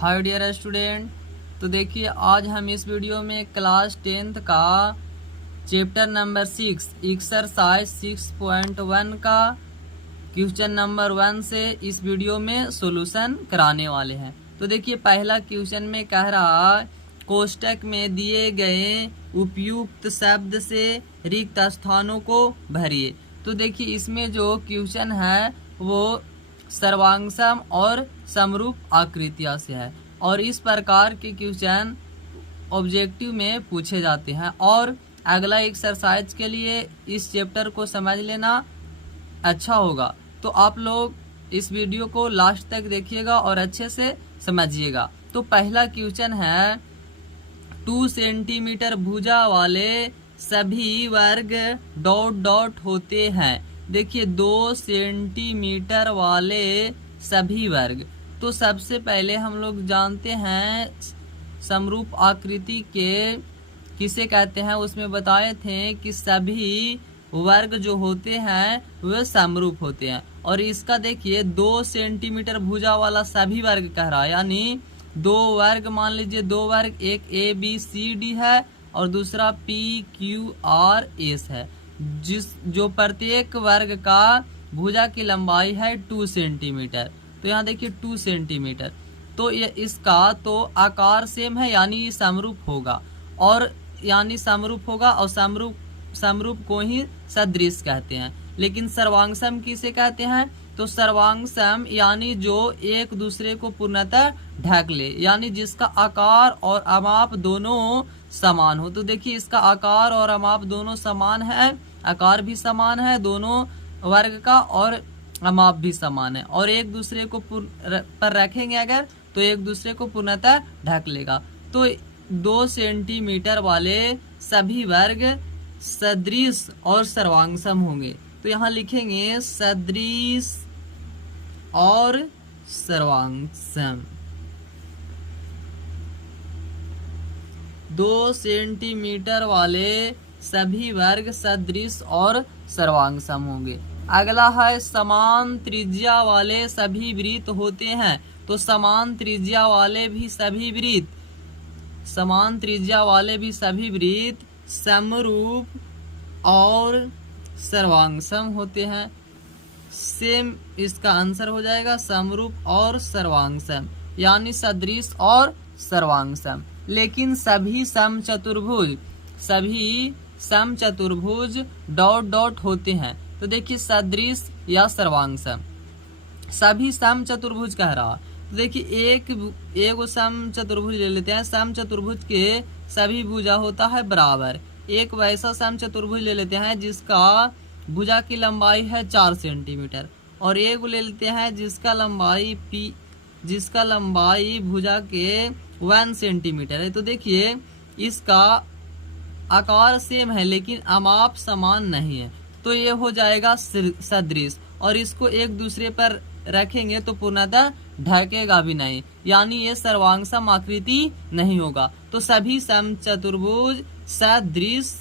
Hi dear student. तो देखिए आज हम इस वीडियो में क्लास 10th का चैप्टर नंबर 6 एक्सरसाइज 6.1 का क्वेश्चन नंबर 1 से इस वीडियो में सॉल्यूशन कराने वाले हैं। तो देखिए पहला क्वेश्चन में कह रहा है कोष्टक में दिए गए उपयुक्त शब्द से रिक्त स्थानों को भरिए। तो देखिए इसमें जो क्वेश्चन है वो सर्वांगसम और समरूप आकृतियां से है और इस प्रकार के क्वेश्चन ऑब्जेक्टिव में पूछे जाते हैं। और अगला एक्सरसाइज के लिए इस चैप्टर को समझ लेना अच्छा होगा। तो आप लोग इस वीडियो को लास्ट तक देखिएगा और अच्छे से समझिएगा। तो पहला क्वेश्चन है 2 सेंटीमीटर भुजा वाले सभी वर्ग डॉट डॉट होते हैं। देखिए 2 सेंटीमीटर वाले सभी वर्ग। तो सबसे पहले हम लोग जानते हैं समरूप आकृति के किसे कहते हैं, उसमें बताए थे कि सभी वर्ग जो होते हैं वे समरूप होते हैं। और इसका देखिए 2 सेंटीमीटर भुजा वाला सभी वर्ग कह रहा है, यानी 2 वर्ग मान लीजिए 2 वर्ग, एक ABCD है और दूसरा PQRS है, जो प्रत्येक वर्ग का भुजा की लंबाई है 2 सेंटीमीटर। तो यहाँ देखिए 2 सेंटीमीटर। तो ये इसका तो आकार सेम है यानी समरूप होगा, और यानी समरूप होगा और समरूप को ही सदृश कहते हैं। लेकिन सर्वांगसम किसे कहते हैं, तो सर्वांगसम यानी जो एक दूसरे को पूर्णतः ढक ले, यानी जिसका आकार और अमाप दोनों समान हो। तो देखिए इसका आकार और अमाप दोनों समान है, आकार भी समान है दोनों वर्ग का और अमाप भी समान है, और एक दूसरे को पर रखेंगे अगर तो एक दूसरे को पूर्णतः ढक लेगा। तो 2 सेंटीमीटर वाले सभी वर्ग सदृश और सर्वांगसम होंगे। तो यहाँ लिखेंगे सदृश और सर्वांगसम। 2 सेंटीमीटर वाले सभी वर्ग सदृश और सर्वांगसम होंगे। अगला है समान त्रिज्या वाले सभी वृत्त होते हैं। तो समान त्रिज्या वाले भी सभी वृत्त समरूप और सर्वांगसम होते हैं। सेम इसका आंसर हो जाएगा समरूप और सर्वांगसम, यानी सदृश और सर्वांगसम। लेकिन सभी समचतुर्भुज डॉट डॉट होते हैं। तो देखिए सदृश या सर्वांगसम, सभी समचतुर्भुज कह रहा। तो देखिए एक समचतुर्भुज ले लेते हैं। समचतुर्भुज के सभी भुजा होता है बराबर। एक वैसा समचतुर्भुज ले लेते हैं जिसका भुजा की लंबाई है 4 सेंटीमीटर, और एक ले लेते हैं जिसका लंबाई भुजा के 1 सेंटीमीटर है। तो देखिए इसका आकार सेम है लेकिन अमाप समान नहीं है, तो ये हो जाएगा सदृश, और इसको एक दूसरे पर रखेंगे तो पूर्णतः ढकेगा भी नहीं, यानी ये सर्वांगसम आकृति नहीं होगा। तो सभी समचतुर्भुज सदृश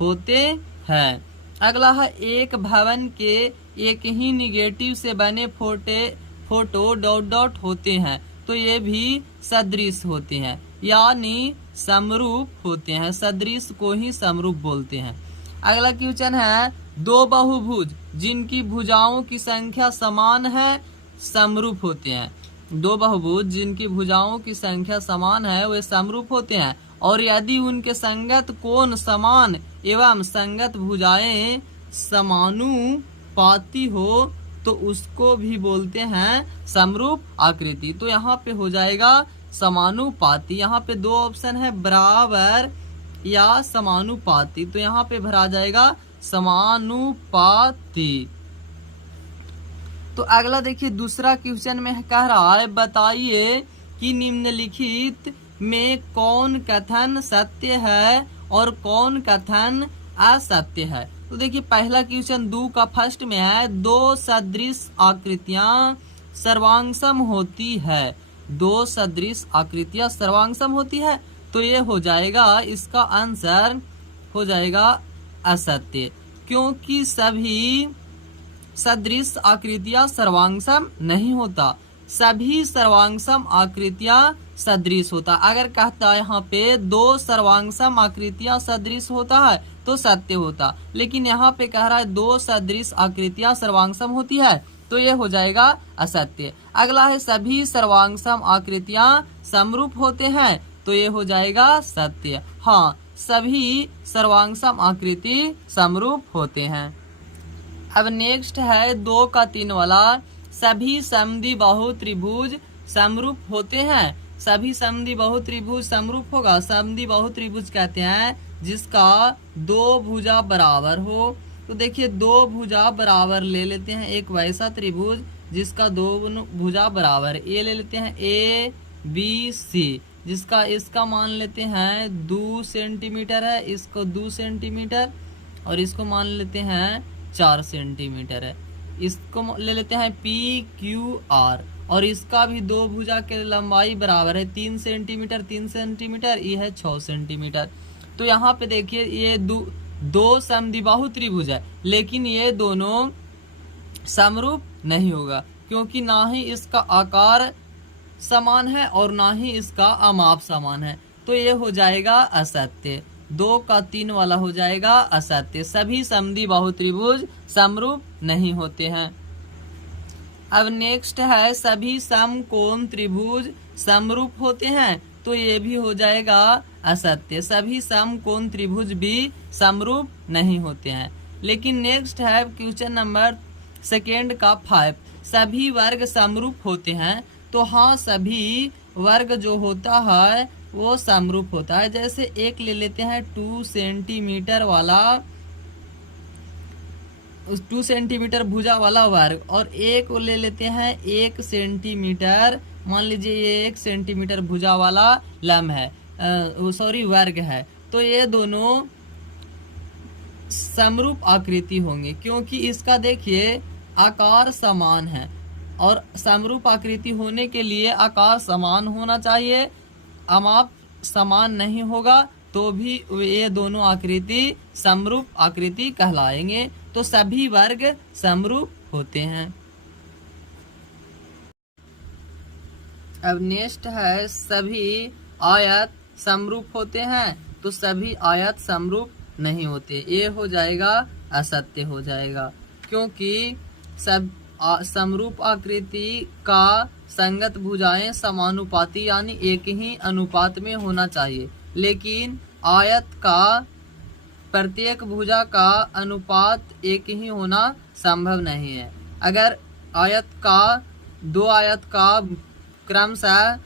होते हैं। अगला है एक भवन के एक ही निगेटिव से बने फोटो डॉट डॉट होते हैं। तो ये भी सदृश होते हैं यानी समरूप होते हैं, सदृश को ही समरूप बोलते हैं। अगला क्वेश्चन है 2 बहुभुज जिनकी भुजाओं की संख्या समान है समरूप होते हैं। 2 बहुभुज जिनकी भुजाओं की संख्या समान है वे समरूप होते हैं, और यदि उनके संगत कोण समान एवं संगत भुजाएं समानुपाती हो तो उसको भी बोलते हैं समरूप आकृति। तो यहाँ पे हो जाएगा समानुपाती। यहाँ पे 2 ऑप्शन है, बराबर या समानुपाती। तो यहाँ पे भरा जाएगा समानुपाती। तो अगला देखिए दूसरा क्वेश्चन में कह रहा है बताइए कि निम्नलिखित में कौन कथन सत्य है और कौन कथन असत्य है। तो देखिए पहला क्वेश्चन 2 का फर्स्ट में है 2 सदृश आकृतियां सर्वांगसम होती है। 2 सदृश आकृतियां सर्वांगसम होती है, तो ये हो जाएगा, इसका आंसर हो जाएगा असत्य, क्योंकि सभी सदृश आकृतियां सर्वांगसम नहीं होता। सभी सर्वांगसम आकृतियां सदृश होता है। अगर कहता है यहाँ पे दो सर्वांगसम आकृतियां सदृश होता है तो सत्य होता, लेकिन यहाँ पे कह रहा है दो सदृश आकृतियां सर्वांगसम होती है तो ये हो जाएगा असत्य। अगला है सभी सर्वांगसम आकृतियां समरूप होते हैं तो ये हो जाएगा सत्य। हाँ, सभी सर्वांगसम आकृति समरूप होते हैं। अब नेक्स्ट है 2 का 3 वाला, सभी समद्विबाहु त्रिभुज समरूप होते हैं। सभी समद्विबाहु त्रिभुज समरूप होगा। समद्विबाहु त्रिभुज कहते हैं जिसका दो भुजा बराबर हो। तो देखिए दो भुजा बराबर ले लेते हैं, एक वैसा त्रिभुज जिसका दो भुजा बराबर, ये ले लेते हैं ABC, जिसका इसका मान लेते हैं 2 सेंटीमीटर है, इसको 2 सेंटीमीटर, और इसको मान लेते हैं 4 सेंटीमीटर है। इसको ले लेते हैं PQR, और इसका भी दो भुजा के लंबाई बराबर है 3 सेंटीमीटर 3 सेंटीमीटर, ये है 6 सेंटीमीटर। तो यहाँ पे देखिए ये दो समद्विबाहु त्रिभुज है, लेकिन ये दोनों समरूप नहीं होगा क्योंकि ना ही इसका आकार समान है और ना ही इसका अमाप समान है, तो ये हो जाएगा असत्य। 2 का 3 वाला हो जाएगा असत्य। सभी समद्विबाहु त्रिभुज समरूप नहीं होते हैं। अब नेक्स्ट है सभी समकोण त्रिभुज समरूप होते हैं तो ये भी हो जाएगा असत्य। सभी समकोण त्रिभुज भी समरूप नहीं होते हैं। लेकिन नेक्स्ट है क्वेश्चन नंबर 2 का 5, सभी वर्ग समरूप होते हैं। तो हाँ, सभी वर्ग जो होता है वो समरूप होता है। जैसे एक ले लेते हैं 2 सेंटीमीटर वाला, 2 सेंटीमीटर भुजा वाला वर्ग, और एक ले लेते हैं 1 सेंटीमीटर, मान लीजिए ये 1 सेंटीमीटर भुजा वाला लंब है, वर्ग है। तो ये दोनों समरूप आकृति होंगे क्योंकि इसका देखिए आकार समान है, और समरूप आकृति होने के लिए आकार समान होना चाहिए, अमाप समान नहीं होगा तो भी ये दोनों आकृति समरूप आकृति कहलाएंगे। तो सभी वर्ग समरूप होते हैं। अब नेक्स्ट है सभी आयत समरूप होते हैं। तो सभी आयत समरूप नहीं होते, ये हो जाएगा असत्य हो जाएगा क्योंकि सब समरूप आकृति का संगत भुजाएं समानुपाती यानी एक ही अनुपात में होना चाहिए, लेकिन आयत का प्रत्येक भुजा का अनुपात एक ही होना संभव नहीं है। अगर दो आयत का क्रमशः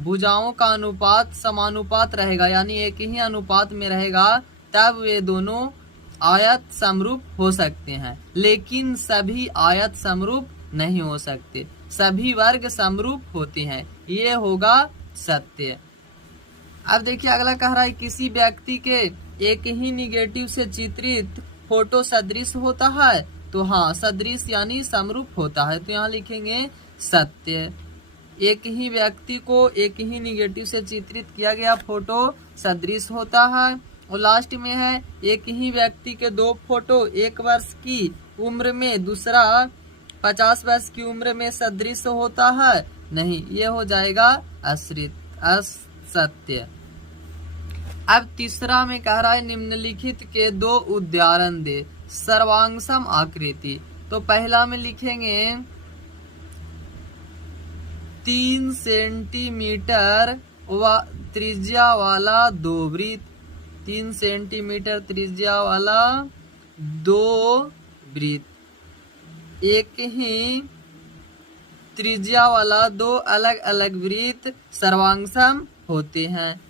भुजाओं का अनुपात समानुपात रहेगा यानी एक ही अनुपात में रहेगा तब वे दोनों आयत समरूप हो सकते हैं, लेकिन सभी आयत समरूप नहीं हो सकते। सभी वर्ग समरूप होते हैं, ये होगा सत्य। अब देखिए अगला कह रहा है किसी व्यक्ति के एक ही निगेटिव से चित्रित फोटो सदृश होता है। तो हाँ, सदृश यानी समरूप होता है, तो यहाँ लिखेंगे सत्य। एक ही व्यक्ति को एक ही निगेटिव से चित्रित किया गया फोटो सदृश होता है। और लास्ट में है एक ही व्यक्ति के 2 फोटो 1 वर्ष की उम्र में दूसरा 50 वर्ष की उम्र में सदृश होता है, नहीं, ये हो जाएगा असत्य। अब तीसरा में कह रहा है निम्नलिखित के 2 उदाहरण दे सर्वांगसम आकृति। तो पहला में लिखेंगे 3 सेंटीमीटर त्रिज्या वाला 2 वृत्त, 3 सेंटीमीटर त्रिज्या वाला 2 वृत्त, एक ही त्रिज्या वाला 2 अलग अलग वृत्त सर्वांगसम होते हैं।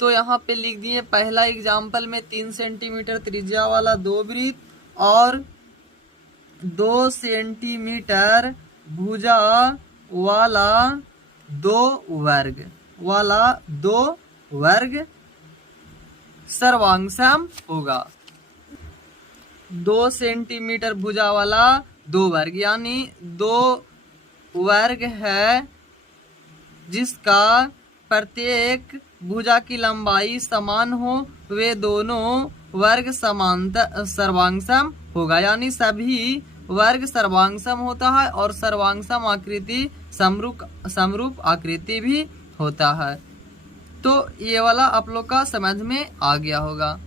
तो यहाँ पे लिख दिए पहला एग्जाम्पल में 3 सेंटीमीटर त्रिज्या वाला 2 वृत्त और 2 सेंटीमीटर भुजा वाला 2 वर्ग सर्वांगसम होगा। 2 सेंटीमीटर भुजा वाला 2 वर्ग यानी 2 वर्ग है जिसका प्रत्येक भुजा की लंबाई समान हो, वे दोनों वर्ग समांतर सर्वांगसम होगा, यानी सभी वर्ग सर्वांगसम होता है और सर्वांगसम आकृति समरूप आकृति भी होता है। तो ये वाला आप लोग का समझ में आ गया होगा।